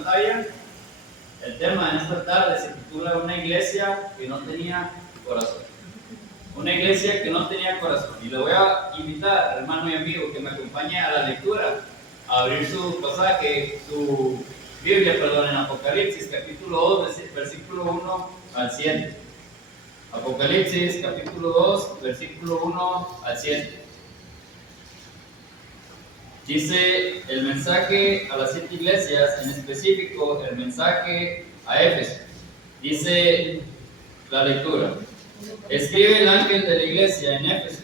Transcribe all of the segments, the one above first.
pantalla. El tema de esta tarde se titula Una iglesia que no tenía corazón. Una iglesia que no tenía corazón. Y le voy a invitar, hermano y amigo, que me acompañe a la lectura, a abrir su pasaje, su Biblia, en Apocalipsis, capítulo 2, versículo 1 al 7. Apocalipsis, capítulo 2, versículo 1 al 7. Dice el mensaje a las 7 iglesias, en específico el mensaje a Éfeso. Dice la lectura: escribe el ángel de la iglesia en Éfeso,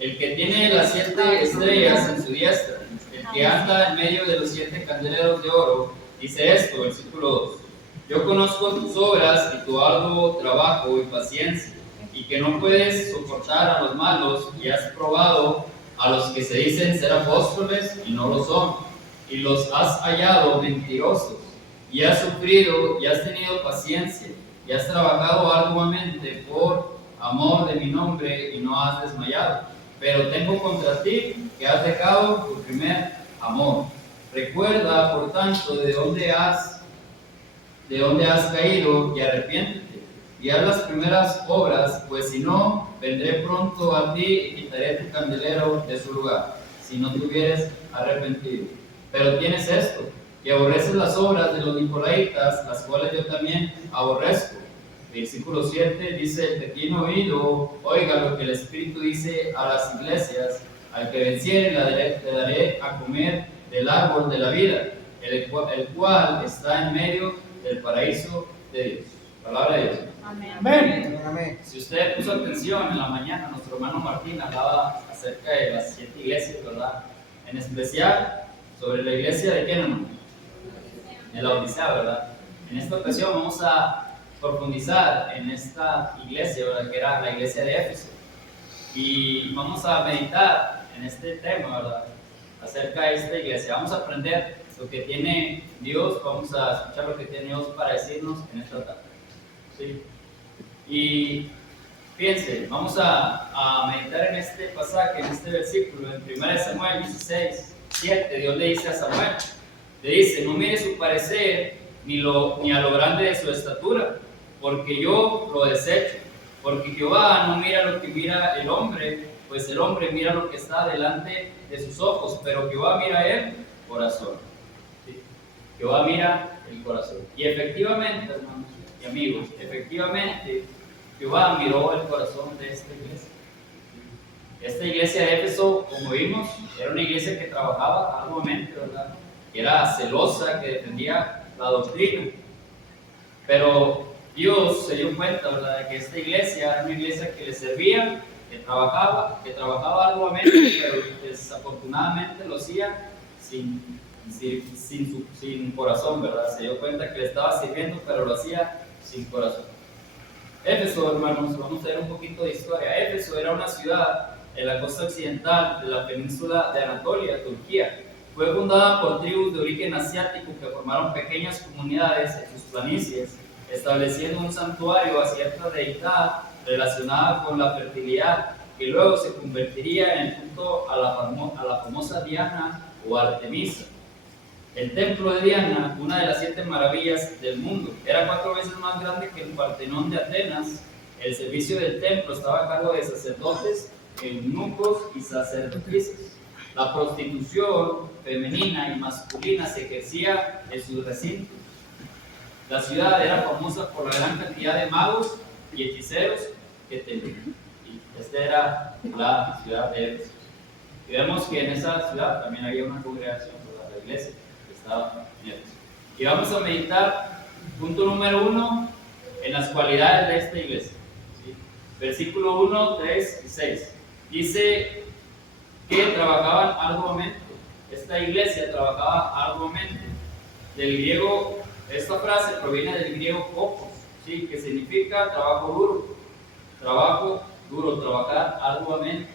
el que tiene las 7 estrellas en su diestra, el que anda en medio de los 7 candeleros de oro, dice esto, versículo 2: yo conozco tus obras y tu arduo trabajo y paciencia, y que no puedes soportar a los malos, y has probado a los que se dicen ser apóstoles y no lo son, y los has hallado mentirosos, y has sufrido y has tenido paciencia, y has trabajado arduamente por amor de mi nombre y no has desmayado. Pero tengo contra ti que has dejado tu primer amor. Recuerda, por tanto, de dónde has caído y arrepiéntete y haz las primeras obras, pues si no, vendré pronto a ti y quitaré tu candelero de su lugar, si no te hubieres arrepentido. Pero tienes esto, que aborreces las obras de los nicolaitas, las cuales yo también aborrezco. Versículo 7 dice: el que tiene oído, oiga lo que el Espíritu dice a las iglesias. Al que venciere le daré a comer del árbol de la vida, el cual está en medio del paraíso de Dios. Palabra de Dios. Amén. Amén. Amén. Si usted puso atención en la mañana, nuestro hermano Martín hablaba acerca de las 7 iglesias, ¿verdad? En especial sobre la iglesia de Kenaman, de la Odisea, ¿verdad? En esta ocasión vamos a profundizar en esta iglesia, ¿verdad? Que era la iglesia de Éfeso. Y vamos a meditar en este tema, ¿verdad? Acerca de esta iglesia. Vamos a aprender lo que tiene Dios, vamos a escuchar lo que tiene Dios para decirnos en esta tarde. ¿Sí? Y fíjense, vamos a meditar en este pasaje, en este versículo, en 1 Samuel 16, 7. Dios le dice a Samuel, le dice: no mire su parecer ni a lo grande de su estatura, porque yo lo desecho. Porque Jehová no mira lo que mira el hombre, pues el hombre mira lo que está delante de sus ojos, pero Jehová mira el corazón. ¿Sí? Jehová mira el corazón. Y efectivamente, hermanos y amigos, efectivamente Jehová miró el corazón de esta iglesia. Esta iglesia de Éfeso, como vimos, era una iglesia que trabajaba arduamente, ¿verdad? Que era celosa, que defendía la doctrina. Pero Dios se dio cuenta, ¿verdad?, de que esta iglesia era una iglesia que le servía, que trabajaba arduamente, pero desafortunadamente lo hacía sin corazón, ¿verdad? Se dio cuenta que le estaba sirviendo, pero lo hacía sin corazón. Éfeso, hermanos, vamos a ver un poquito de historia. Éfeso era una ciudad en la costa occidental de la península de Anatolia, Turquía. Fue fundada por tribus de origen asiático que formaron pequeñas comunidades en sus planicies, estableciendo un santuario a cierta deidad relacionada con la fertilidad, que luego se convertiría en el culto a la famosa Diana o Artemisa. El templo de Diana, una de las 7 maravillas del mundo, era 4 veces más grande que el Partenón de Atenas. El servicio del templo estaba a cargo de sacerdotes, eunucos y sacerdotisas. La prostitución femenina y masculina se ejercía en sus recintos. La ciudad era famosa por la gran cantidad de magos y hechiceros que tenía. Y esta era la ciudad de Éfeso. Y vemos que en esa ciudad también había una congregación, la iglesia, que estaba en Éfeso. Y vamos a meditar, punto número 1, en las cualidades de esta iglesia. ¿Sí? Versículo 1, 3 y 6. Dice que trabajaban arduamente. Esta iglesia trabajaba arduamente. Del griego, esta frase proviene del griego kopos, ¿sí?, que significa trabajo duro, trabajar arduamente.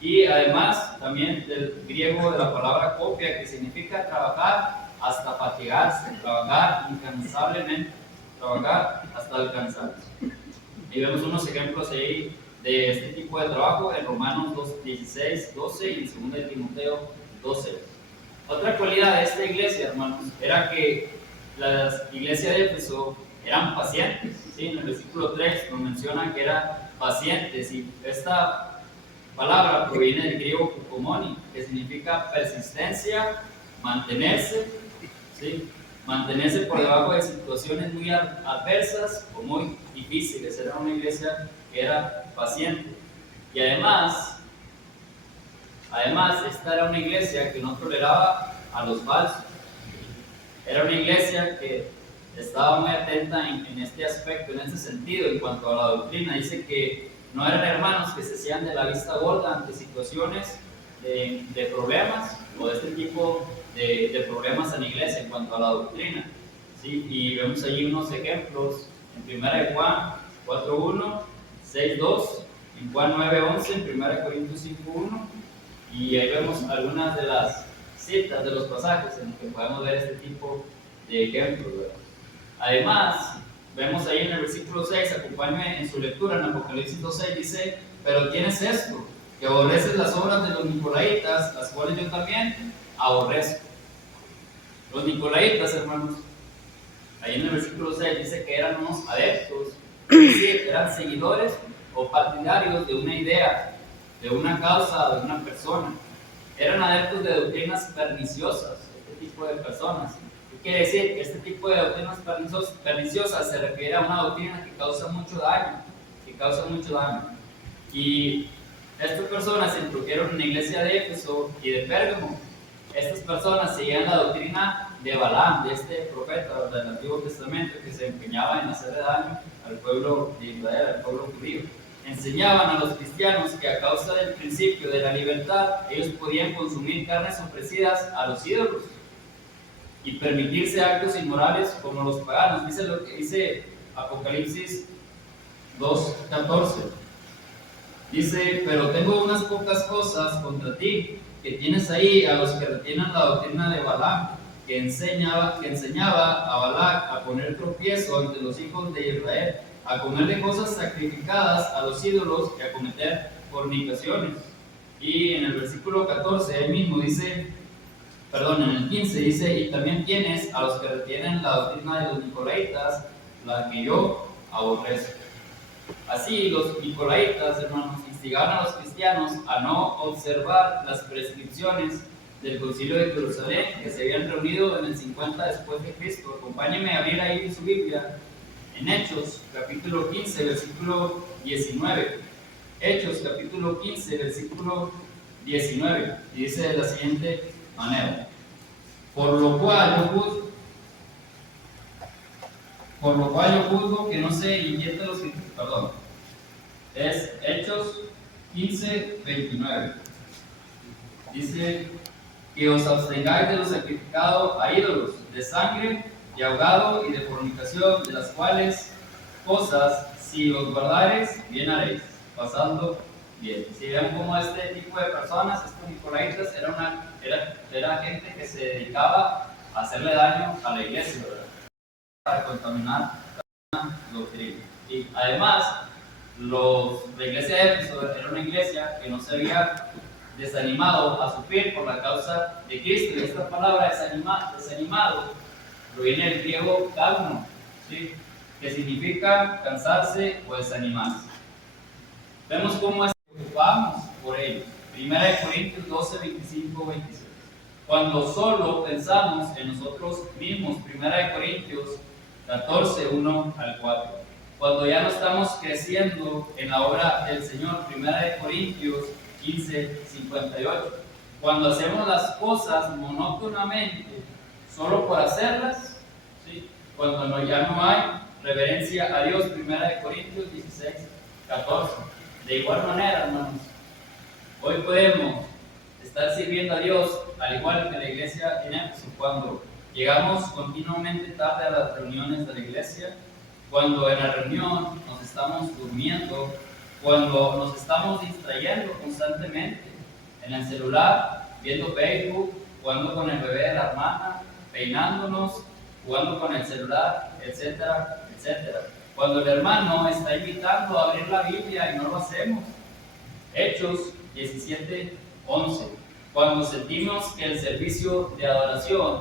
Y además también del griego de la palabra copia, que significa trabajar hasta fatigarse, trabajar incansablemente, trabajar hasta alcanzarse. Y vemos unos ejemplos ahí de este tipo de trabajo en Romanos 16, 12 y en 2 Timoteo 12. Otra cualidad de esta iglesia, hermanos, era que las iglesias de Éfeso eran pacientes, ¿sí? En el versículo 3 nos menciona que eran pacientes, y esta palabra proviene del griego kukomoni, que significa persistencia, mantenerse, ¿sí? Mantenerse por debajo de situaciones muy adversas o muy difíciles. Era una iglesia que era paciente. Y además, esta era una iglesia que no toleraba a los falsos. Era una iglesia que estaba muy atenta en este aspecto, en este sentido, en cuanto a la doctrina. Dice que no eran hermanos que se hacían de la vista gorda ante situaciones de problemas o de este tipo de problemas en la iglesia en cuanto a la doctrina, ¿sí? Y vemos allí unos ejemplos en 1 de Juan 4.1, 6.2, en Juan 9.11, en 1 Corintios 5.1, y ahí vemos algunas de las citas de los pasajes en los que podemos ver este tipo de ejemplos, ¿verdad? Además, vemos ahí en el versículo 6, acompáñame en su lectura, en Apocalipsis 2.6, dice: pero tienes esto, que aborreces las obras de los nicolaitas, las cuales yo también aborrezco. Los nicolaitas, hermanos, ahí en el versículo 6 dice que eran unos adeptos, es decir, eran seguidores o partidarios de una idea, de una causa, de una persona. Eran adeptos de doctrinas perniciosas, este tipo de personas. ¿Qué quiere decir? Que este tipo de doctrinas perniciosas se refiere a una doctrina que causa mucho daño, Y estas personas se introdujeron en la iglesia de Éfeso y de Pérgamo. Estas personas seguían la doctrina de Balaam, de este profeta del Antiguo Testamento, que se empeñaba en hacerle daño al pueblo de Israel, al pueblo judío. Enseñaban a los cristianos que a causa del principio de la libertad, ellos podían consumir carnes ofrecidas a los ídolos y permitirse actos inmorales como los paganos. Dice lo que dice Apocalipsis 2.14. Dice: pero tengo unas pocas cosas contra ti, que tienes ahí a los que retienen la doctrina de Balaam, que enseñaba a Balac a poner tropiezo ante los hijos de Israel, a comerle cosas sacrificadas a los ídolos y a cometer fornicaciones. Y en el versículo 14, ahí mismo dice, en el 15 dice: y también tienes a los que retienen la doctrina de los nicolaitas, la que yo aborrezco. Así, los nicolaitas, hermanos, instigaban a los cristianos a no observar las prescripciones del Concilio de Jerusalén, que se habían reunido en el 50 después de Cristo. Acompáñenme a abrir ahí en su Biblia, en Hechos, capítulo 15, versículo 19. Hechos, capítulo 15, versículo 19. Y dice de la siguiente manera: por lo cual yo juzgo que no se inquieten los cristianos. Es Hechos 15, 29. Dice: que os abstengáis de lo sacrificado a ídolos, de sangre, de ahogado y de fornicación, de las cuales cosas, si os guardareis, bien haréis, pasando bien. Si ven cómo este tipo de personas, estos nicolaitas, era gente que se dedicaba a hacerle daño a la iglesia, ¿verdad? Para contaminar la doctrina. Y además, la iglesia de Éfeso era una iglesia que no se había desanimado a sufrir por la causa de Cristo. Y esta palabra desanimado proviene del griego kagno, ¿sí? Que significa cansarse o desanimarse. Vemos cómo nos preocupamos por ellos. 1 Corintios 12, 25, 26. Cuando solo pensamos en nosotros mismos. 1 Corintios 14, 1 al 4. Cuando ya no estamos creciendo en la obra del Señor. 1 Corintios 15, 58. Cuando hacemos las cosas monótonamente, solo por hacerlas, ¿sí? Cuando ya no hay reverencia a Dios. 1 Corintios 16, 14. De igual manera, hermanos, hoy podemos estar sirviendo a Dios al igual que la iglesia en Éfeso, cuando llegamos continuamente tarde a las reuniones de la iglesia, cuando en la reunión nos estamos durmiendo, cuando nos estamos distrayendo constantemente en el celular, viendo Facebook, jugando con el bebé de la hermana, peinándonos, jugando con el celular, etcétera, etcétera. Cuando el hermano está invitando a abrir la Biblia y no lo hacemos. Hechos 17, 11. Cuando sentimos que el servicio de adoración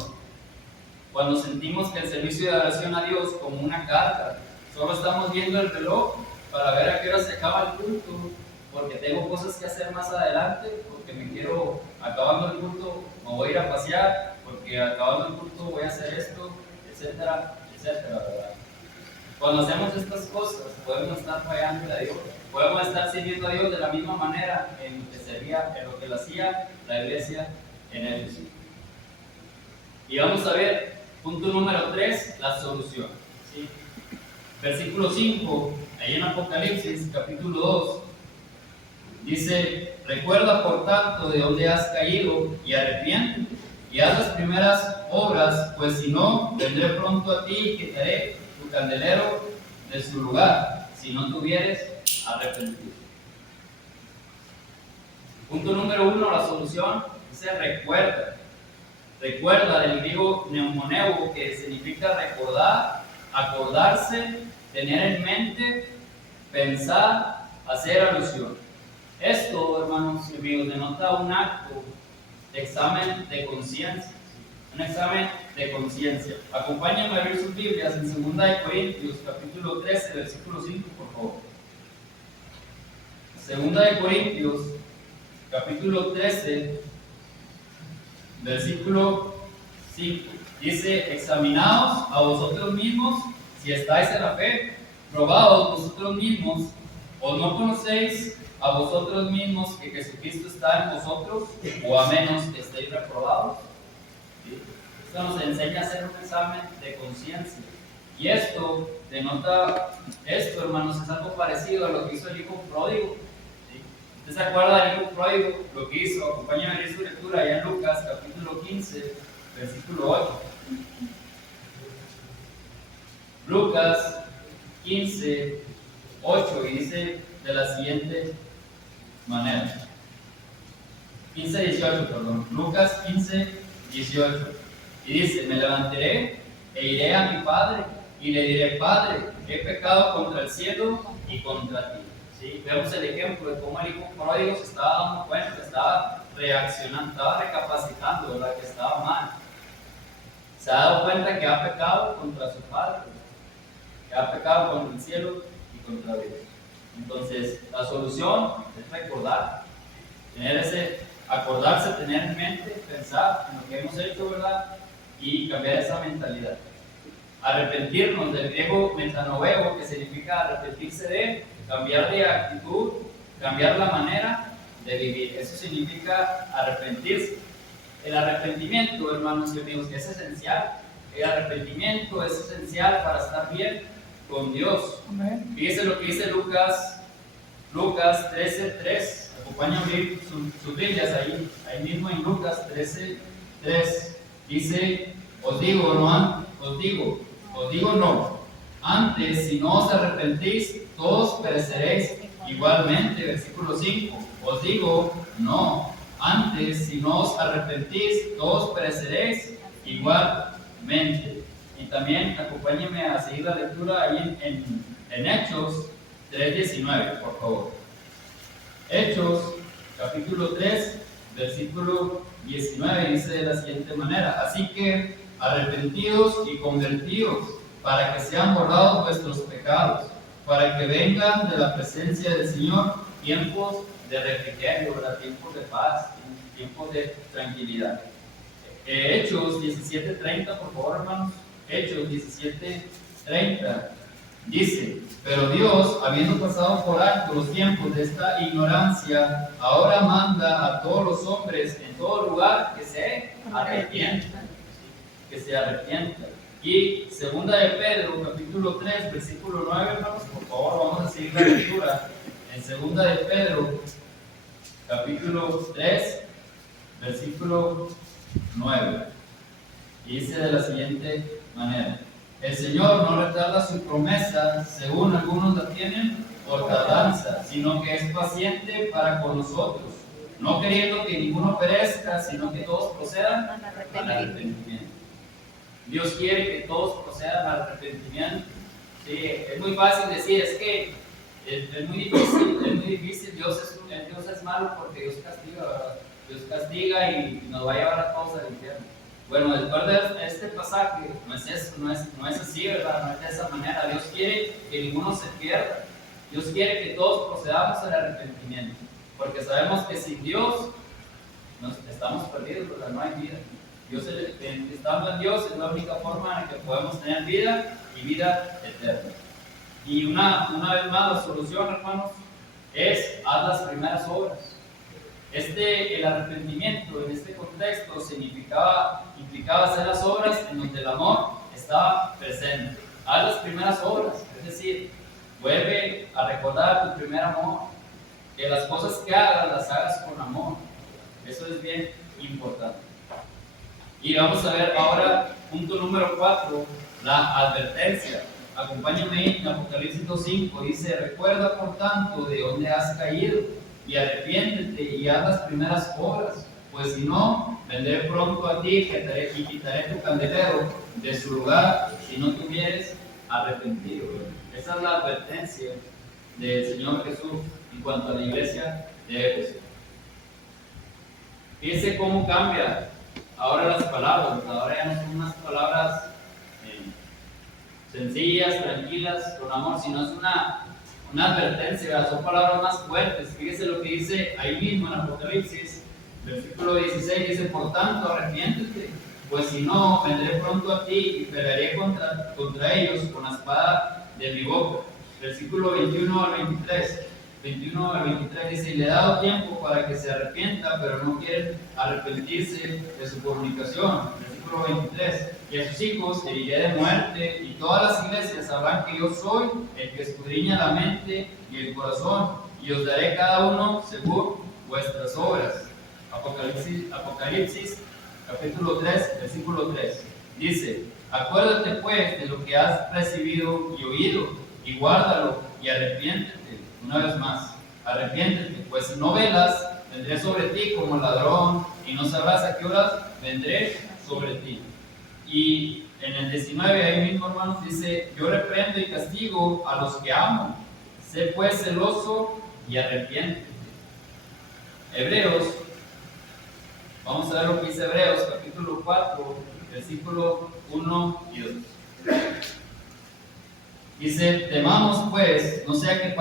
cuando sentimos que el servicio de adoración a Dios como una carga, solo estamos viendo el reloj para ver a qué hora se acaba el culto, porque tengo cosas que hacer más adelante, porque me quiero, acabando el culto, me voy a ir a pasear, porque acabando el culto voy a hacer esto, etcétera, etcétera, ¿verdad? Cuando hacemos estas cosas, podemos estar fallando a Dios, podemos estar sirviendo a Dios de la misma manera en lo que servía, en lo que lo hacía la iglesia en Éfeso. Y vamos a ver, punto número 3, la solución. ¿Sí? Versículo 5, ahí en Apocalipsis, capítulo 2, dice: recuerda por tanto de dónde has caído y arrepiéntete y haz las primeras obras, pues si no, vendré pronto a ti y quitaré tu candelero de su lugar, si no tuvieres arrepentido. Punto número 1, la solución, dice recuerda. Recuerda, del griego neumoneo, que significa recordar, acordarse, tener en mente, pensar, hacer alusión. Esto, hermanos y amigos, denota un acto de examen de conciencia. Un examen de conciencia. Acompáñenme a abrir sus Biblias en 2 Corintios, capítulo 13, versículo 5, por favor. 2 Corintios, capítulo 13, versículo 5. Dice: examinaos a vosotros mismos si estáis en la fe, probaos vosotros mismos, o no conocéis a vosotros mismos que Jesucristo está en vosotros, o a menos que estéis reprobados. ¿Sí? Esto nos enseña a hacer un examen de conciencia. Y esto denota, hermanos, es algo parecido a lo que hizo el hijo pródigo. ¿Usted se acuerda del hijo pródigo? Lo que hizo, acompáñame a leer su lectura allá en Lucas, capítulo 15, versículo 8. Lucas 15, 8, y dice de la siguiente manera. 15, 18, perdón. Lucas 15, 18. Y dice: me levantaré e iré a mi padre y le diré: Padre, he pecado contra el cielo y contra ti. ¿Sí? Vemos el ejemplo de cómo el hijo pródigo se estaba dando cuenta, estaba reaccionando, estaba recapacitando, ¿verdad? Que estaba mal. Se ha dado cuenta que ha pecado contra su padre, que ha pecado contra el cielo y contra Dios. Entonces, la solución es recordar, acordarse, tener en mente, pensar en lo que hemos hecho, ¿verdad? Y cambiar esa mentalidad. Arrepentirnos, del griego metanoveo, que significa arrepentirse de, cambiar de actitud, cambiar la manera de vivir. Eso significa arrepentirse. El arrepentimiento, hermanos y amigos, es esencial. El arrepentimiento es esencial para estar bien con Dios. Fíjese lo que dice Lucas 13:3. Acompáñame a abrir sus Biblias ahí mismo en Lucas 13:3. Dice: os digo no, antes, si no os arrepentís, todos pereceréis igualmente. Versículo 5. Os digo no, antes, si no os arrepentís, todos pereceréis igualmente. Y también acompáñenme a seguir la lectura ahí en Hechos 3:19, por favor. Hechos, capítulo 3, versículo 19, dice de la siguiente manera: así que arrepentidos y convertidos, para que sean borrados vuestros pecados, para que vengan de la presencia del Señor tiempos de refrigerio, tiempos de paz, tiempos de tranquilidad. Hechos 17:30, por favor, hermanos. Hechos 17:30 dice: pero Dios, habiendo pasado por alto los tiempos de esta ignorancia, ahora manda a todos los hombres en todo lugar que se arrepientan. Que se arrepientan. Y segunda de Pedro, capítulo 3, versículo 9, hermanos, por favor, vamos a seguir la lectura. En segunda de Pedro, capítulo 3, versículo 9. Y dice de la siguiente manera: el Señor no retarda su promesa, según algunos la tienen por tardanza, sino que es paciente para con nosotros, no queriendo que ninguno perezca, sino que todos procedan al arrepentimiento. Dios quiere que todos procedan al arrepentimiento. Sí, es muy fácil decir, es que es muy difícil, Dios es malo porque Dios castiga, ¿verdad? Dios castiga y nos va a llevar a todos al infierno. Bueno, después de este pasaje, no es así, ¿verdad? No es de esa manera. Dios quiere que ninguno se pierda. Dios quiere que todos procedamos al arrepentimiento. Porque sabemos que sin Dios estamos perdidos, ¿verdad? No hay vida. Estando en Dios es la única forma en la que podemos tener vida y vida eterna. Y una vez más, la solución, hermanos, es haz las primeras obras. El arrepentimiento en este contexto implicaba hacer las obras en donde el amor estaba presente. Haz las primeras obras, es decir, vuelve a recordar tu primer amor. Que las cosas que hagas las hagas con amor. Eso es bien importante. Y vamos a ver ahora, punto número 4, la advertencia. Acompáñame en Apocalipsis 2:5, dice: recuerda por tanto de dónde has caído y arrepiéntete y haz las primeras obras, pues si no, vendré pronto a ti y quitaré tu candelero de su lugar si no te hubieres arrepentido. Esa es la advertencia del Señor Jesús en cuanto a la iglesia de Éfeso. Fíjense cómo cambia ahora las palabras. Ahora ya no son unas palabras sencillas, tranquilas, con amor, sino es una advertencia, ¿verdad? Son palabras más fuertes. Fíjese lo que dice ahí mismo en Apocalipsis, versículo 16, dice: por tanto, arrepiéntete, pues si no, vendré pronto a ti y pelearé contra ellos con la espada de mi boca. Versículo 21 al 23 dice: y le he dado tiempo para que se arrepienta, pero no quieren arrepentirse de su fornicación. Versículo 23: y a sus hijos heriré de muerte, y todas las iglesias sabrán que yo soy el que escudriña la mente y el corazón, y os daré cada uno según vuestras obras. Apocalipsis capítulo 3, versículo 3 dice: acuérdate pues de lo que has recibido y oído, y guárdalo, y arrepiéntete. Una vez más, arrepiéntete, pues si no velas, vendré sobre ti como ladrón, y no sabrás a qué horas vendré sobre ti. Y en el 19, ahí mismo, hermanos, dice: yo reprendo y castigo a los que amo. Sé pues celoso y arrepiéntete. Hebreos, vamos a ver lo que dice Hebreos, capítulo 4, versículo 1 y 2. Dice: temamos pues, no sea que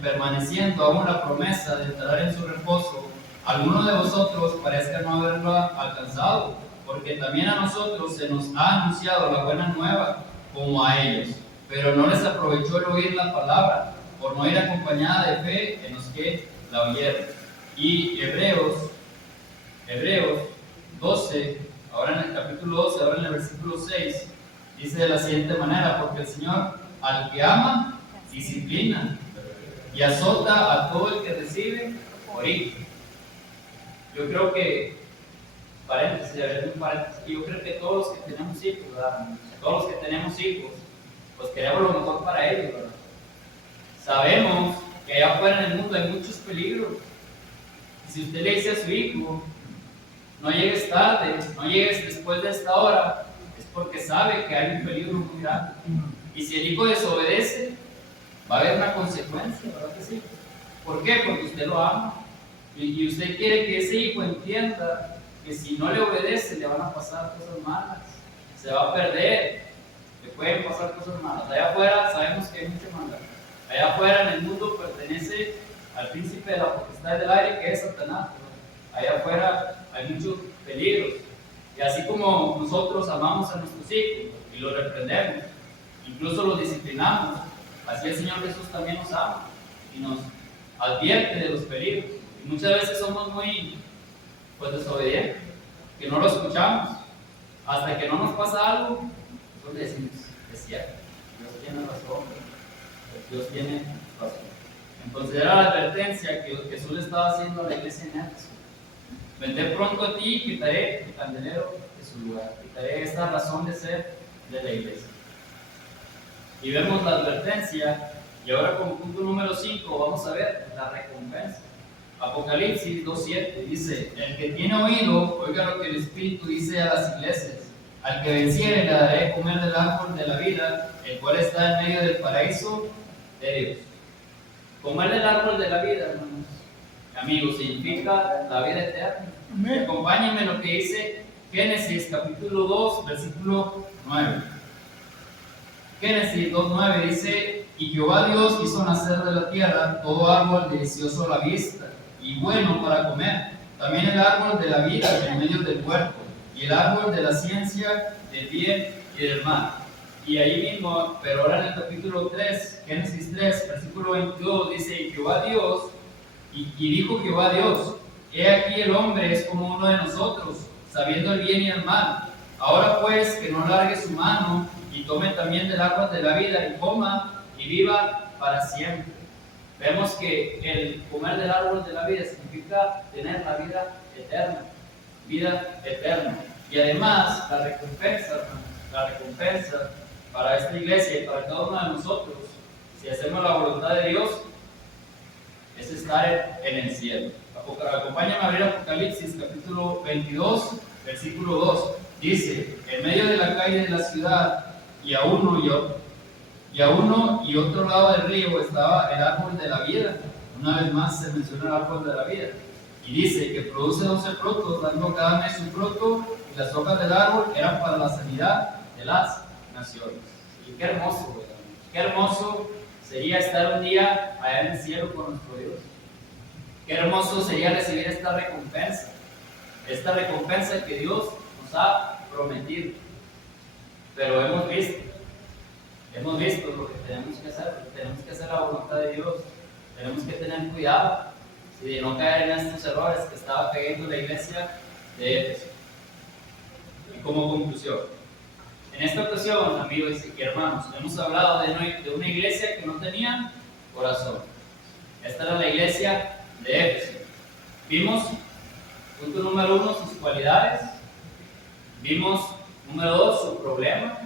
permaneciendo aún la promesa de entrar en su reposo, alguno de vosotros parezca no haberlo alcanzado, porque también a nosotros se nos ha anunciado la buena nueva como a ellos, pero no les aprovechó el oír la palabra, por no ir acompañada de fe en los que la oyeron. Y Hebreos 12, ahora en el capítulo 12, ahora en el versículo 6, dice de la siguiente manera: porque el Señor al que ama, disciplina y azota a todo el que recibe por hijo. Yo creo que, yo creo que todos los que tenemos hijos, ¿verdad? Todos los que tenemos hijos, pues queremos lo mejor para ellos, ¿verdad? Sabemos que allá afuera en el mundo hay muchos peligros. Y si usted le dice a su hijo: no llegues tarde, no llegues después de esta hora, es porque sabe que hay un peligro muy grande. Y si el hijo desobedece, va a haber una consecuencia, ¿verdad que sí? ¿Por qué? Porque usted lo ama. Y usted quiere que ese hijo entienda que si no le obedece, le van a pasar cosas malas. Se va a perder, le pueden pasar cosas malas. Allá afuera sabemos que hay mucha maldad. Allá afuera en el mundo pertenece al príncipe de la potestad del aire, que es Satanás, ¿verdad? Allá afuera hay muchos peligros. Y así como nosotros amamos a nuestros hijos y los reprendemos, incluso los disciplinamos, así el Señor Jesús también nos ama y nos advierte de los peligros. Y muchas veces somos muy desobedientes, que no lo escuchamos, hasta que no nos pasa algo, entonces decimos: es cierto, Dios tiene razón, Dios tiene razón. Entonces era la advertencia que Jesús le estaba haciendo a la iglesia en Éfeso: vendré pronto a ti y quitaré el candelero de su lugar, quitaré esta razón de ser de la iglesia. Y vemos la advertencia, y ahora como punto número 5 vamos a ver la recompensa. Apocalipsis 2:7 dice: el que tiene oído, oiga lo que el Espíritu dice a las iglesias. Al que venciere le daré a comer del árbol de la vida, el cual está en medio del paraíso de Dios. Comer del árbol de la vida, hermanos, amigos, significa la vida eterna. Acompáñenme lo que dice Génesis capítulo 2, versículo 9. Génesis 2:9 dice: y Jehová Dios hizo nacer de la tierra todo árbol delicioso a la vista y bueno para comer, también el árbol de la vida en medio del huerto, y el árbol de la ciencia del bien y del mal. Y ahí mismo, pero ahora en el capítulo 3, Génesis 3, versículo 22, dice: y Jehová Dios, y dijo Jehová Dios: he aquí el hombre es como uno de nosotros, sabiendo el bien y el mal. Ahora pues, que no largue su mano y tome también del árbol de la vida y coma y viva para siempre. Vemos que el comer del árbol de la vida significa tener la vida eterna. Vida eterna. Y además, la recompensa para esta iglesia y para cada uno de nosotros, si hacemos la voluntad de Dios, es estar en el cielo. Acompáñame a abrir Apocalipsis capítulo 22, versículo 2. Dice: en medio de la calle de la ciudad y a uno y otro lado del río estaba el árbol de la vida. Una vez más se menciona el árbol de la vida. Y dice que produce 12 frutos, dando cada mes su fruto, y las hojas del árbol eran para la sanidad de las naciones. Y qué hermoso, ¿verdad? Qué hermoso sería estar un día allá en el cielo con nuestro Dios. Qué hermoso sería recibir esta recompensa que Dios nos ha prometido. Pero hemos visto lo que tenemos que hacer la voluntad de Dios. Tenemos que tener cuidado de no caer en estos errores que estaba cayendo la iglesia de Éfeso. Y como conclusión, en esta ocasión, amigos y hermanos, hemos hablado de una iglesia que no tenía corazón. Esta era la iglesia de Éfeso. Vimos, punto número 1, sus cualidades. Vimos, número 2, su problema.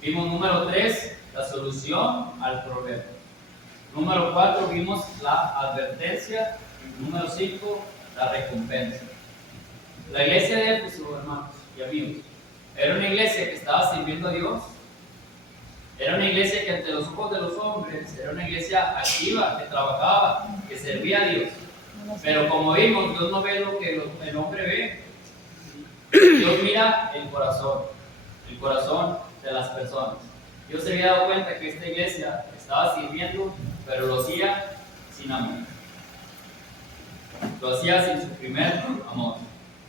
Vimos, número 3, la solución al problema. Número 4, vimos la advertencia. Y número 5, la recompensa. La iglesia de Éfeso, hermanos y amigos, era una iglesia que estaba sirviendo a Dios. Era una iglesia que ante los ojos de los hombres era una iglesia activa, que trabajaba, que servía a Dios. Pero como vimos, Dios no ve lo que el hombre ve. Dios mira el corazón de las personas. Dios se había dado cuenta que esta iglesia estaba sirviendo, pero lo hacía sin amor. Lo hacía sin su primer amor.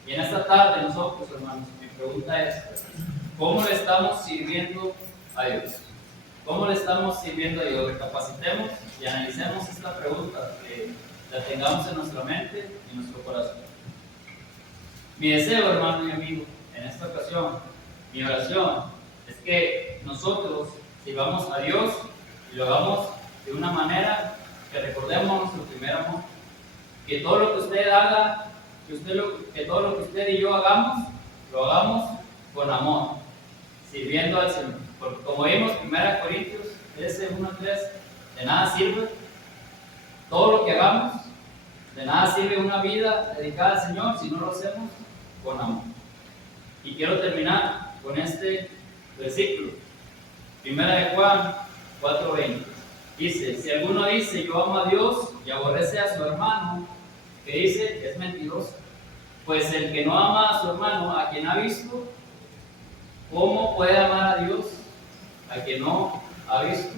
Y en esta tarde nosotros, hermanos, mi pregunta es: ¿cómo le estamos sirviendo a Dios? ¿Cómo le estamos sirviendo a Dios? Recapacitemos y analicemos esta pregunta, que la tengamos en nuestra mente y en nuestro corazón. Mi deseo, hermano y amigo, en esta ocasión, mi oración, es que nosotros sirvamos a Dios y lo hagamos de una manera que recordemos nuestro primer amor. Que todo lo que usted haga, que todo lo que usted y yo hagamos, lo hagamos con amor, sirviendo al Señor. Porque como vimos, 1 Corintios 13:1-3, de nada sirve todo lo que hagamos, de nada sirve una vida dedicada al Señor si no lo hacemos con amor. Y quiero terminar con este versículo, 1 Juan 4:20. Dice: si alguno dice yo amo a Dios y aborrece a su hermano, que dice, es mentiroso. Pues el que no ama a su hermano, a quien ha visto, ¿cómo puede amar a Dios a quien no ha visto?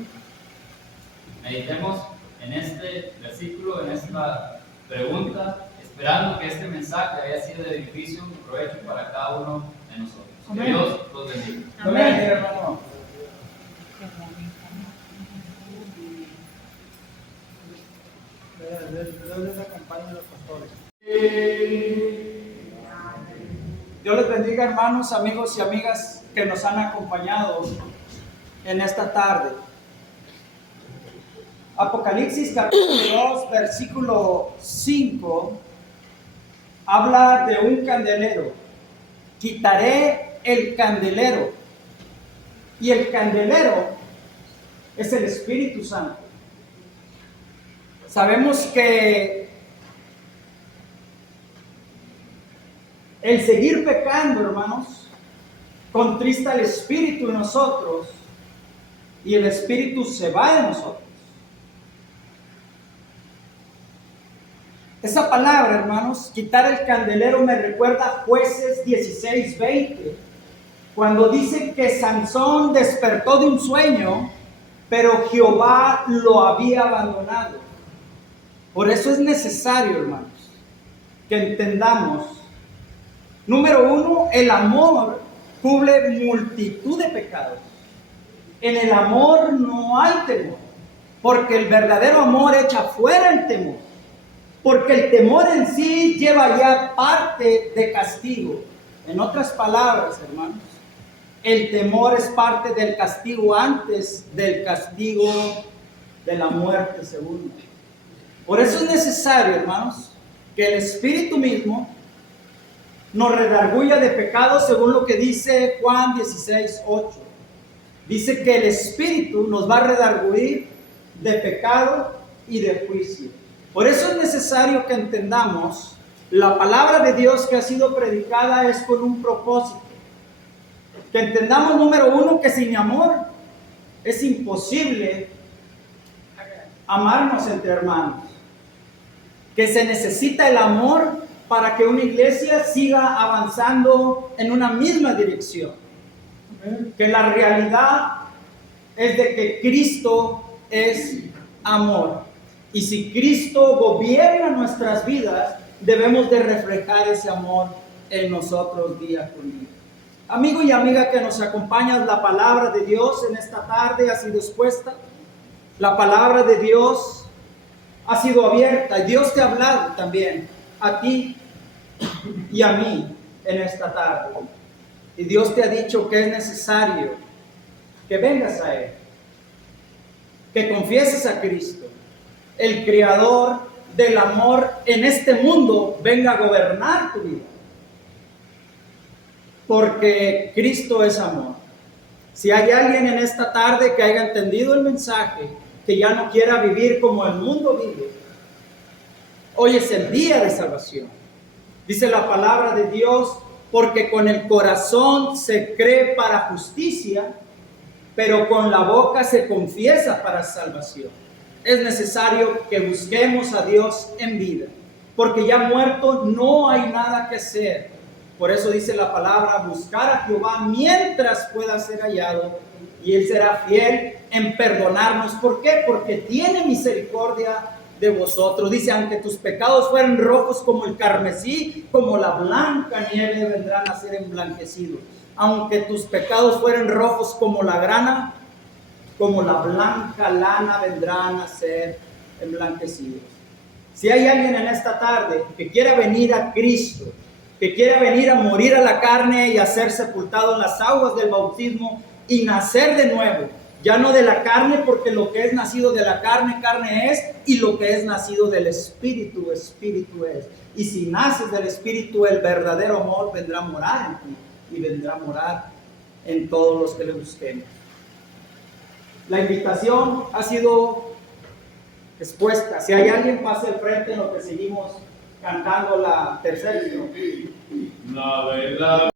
Meditemos en este versículo, en esta pregunta, esperando que este mensaje haya sido de beneficio y provecho para cada uno de nosotros. Que Dios los bendiga. Amén, hermano. Dios les acompañe a los pastores. Dios les bendiga, hermanos, amigos y amigas que nos han acompañado en esta tarde. Apocalipsis capítulo 2, versículo 5, habla de un candelero. Quitaré el candelero. Y el candelero es el Espíritu Santo. Sabemos que el seguir pecando, hermanos, contrista el Espíritu en nosotros y el Espíritu se va de nosotros. Esa palabra, hermanos, quitar el candelero, me recuerda a Jueces 16:20, cuando dice que Sansón despertó de un sueño, pero Jehová lo había abandonado. Por eso es necesario, hermanos, que entendamos, número uno, el amor cubre multitud de pecados. En el amor no hay temor, porque el verdadero amor echa fuera el temor, porque el temor en sí lleva ya parte de castigo. En otras palabras, hermanos, el temor es parte del castigo antes del castigo de la muerte segunda. Por eso es necesario, hermanos, que el Espíritu mismo nos redarguya de pecados, según lo que dice Juan 16:8. Dice que el Espíritu nos va a redarguir de pecado y de juicio. Por eso es necesario que entendamos la palabra de Dios que ha sido predicada es con un propósito. Que entendamos, número uno, que sin amor es imposible amarnos entre hermanos. Que se necesita el amor para que una iglesia siga avanzando en una misma dirección. Que la realidad es de que Cristo es amor. Y si Cristo gobierna nuestras vidas, debemos de reflejar ese amor en nosotros día con día. Amigo y amiga que nos acompañas, la palabra de Dios en esta tarde ha sido expuesta. La palabra de Dios ha sido abierta y Dios te ha hablado también a ti y a mí en esta tarde. Y Dios te ha dicho que es necesario que vengas a Él, que confieses a Cristo, el creador del amor en este mundo, venga a gobernar tu vida. Porque Cristo es amor. Si hay alguien en esta tarde que haya entendido el mensaje, que ya no quiera vivir como el mundo vive, hoy es el día de salvación. Dice la palabra de Dios, porque con el corazón se cree para justicia, pero con la boca se confiesa para salvación. Es necesario que busquemos a Dios en vida, porque ya muerto no hay nada que hacer. Por eso dice la palabra, buscar a Jehová mientras pueda ser hallado, y Él será fiel en perdonarnos. ¿Por qué? Porque tiene misericordia de vosotros. Dice, aunque tus pecados fueran rojos como el carmesí, como la blanca nieve vendrán a ser emblanquecidos. Aunque tus pecados fueran rojos como la grana, como la blanca lana vendrán a ser emblanquecidos. Si hay alguien en esta tarde que quiera venir a Cristo, que quiera venir a morir a la carne y a ser sepultado en las aguas del bautismo y nacer de nuevo, ya no de la carne, porque lo que es nacido de la carne, carne es, y lo que es nacido del Espíritu, Espíritu es. Y si naces del Espíritu, el verdadero amor vendrá a morar en ti y vendrá a morar en todos los que le busquemos. La invitación ha sido expuesta. Si hay alguien, pase al frente en lo que seguimos cantando la tercera. La verdad.